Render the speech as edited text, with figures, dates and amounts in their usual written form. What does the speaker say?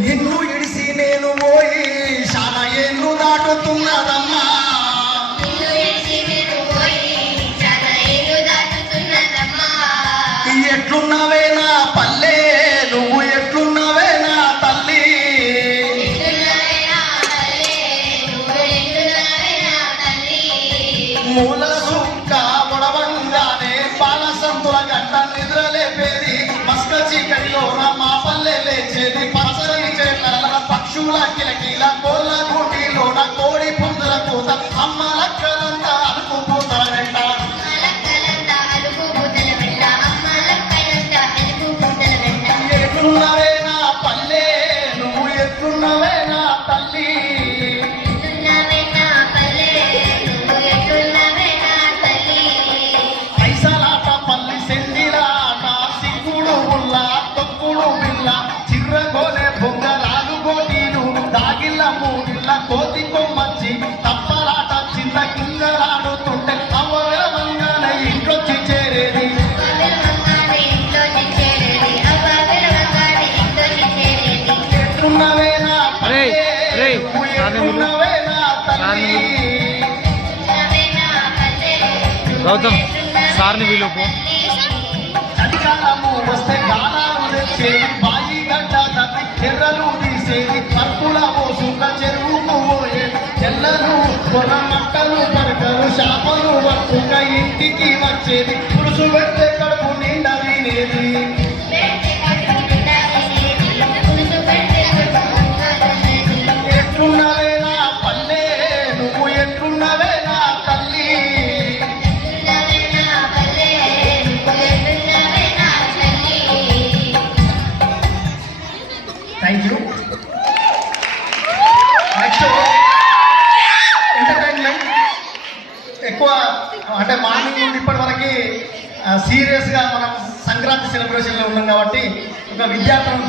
నిన్ను ఇడిసి నేను పోయి చాలా ఏళ్ళు దాటుతున్నదమ్మా. ఎట్లున్నవే నా పల్లె, నువ్వు ఎట్లున్నవే నా తల్లి. మూల సుక్క పొడవంగానే బాలసంతుల గంట నిద్రలేపేది, మస్క చీకటిలో మా పల్లె లేచేది. పచ్చని చెట్ల పక్షుల కిలకిల, కోళ్ళ కూటిలోన కోడి పుంజుల పూత, అమ్మ లక్కలంతా అలుపు పూతల వెంట. ఎట్లున్నవే నా పల్లె, నువ్వు ఎట్లున్నవే నా తల్లి. ఐసలాట పల్లి సెందిలాట, సిగ్గుడు ముల్ల తొక్కుడు బిల్ల, చిర్రగోలే బొంగరాలు గోటీలు, దాగిళ్ళ మూగిళ్ళ కోతి కొమ్మచ్చి, తప్పలాట చిన్న కింగలాడుతుంటే అవరవంగానే ఇంట్లోకి చేరేది. ఎట్లున్నవే నా పల్లె, నువ్వు ఎట్లున్నవే నా తల్లి. గౌతమ్ సార్ని వీలుపు. చలికాలము వస్తే గాలాలు తెచ్చేది, బాయి గడ్డ తప్పి ఎర్రలు తీసేది, కర్పుల పోసుక చెరువుకు పోయేది. ఎల్లలు కొన మట్టలు పరకలు శాపలు వర్పుక ఇంటికి వచ్చేది, పురుషు పెడితే కడుపు నిండా తినేది. ఎట్లున్నవే నా పల్లె, నువ్వు ఎట్లున్నవే నా తల్లి. Thank you. నెక్స్ట్ ఎంటర్టైన్మెంట్ ఎక్కువ అంటే మార్నింగ్ నుండి ఇప్పటి వరకు సీరియస్గా మనం సంక్రాంతి సెలబ్రేషన్లో ఉన్నాం కాబట్టి ఒక విద్యార్థులను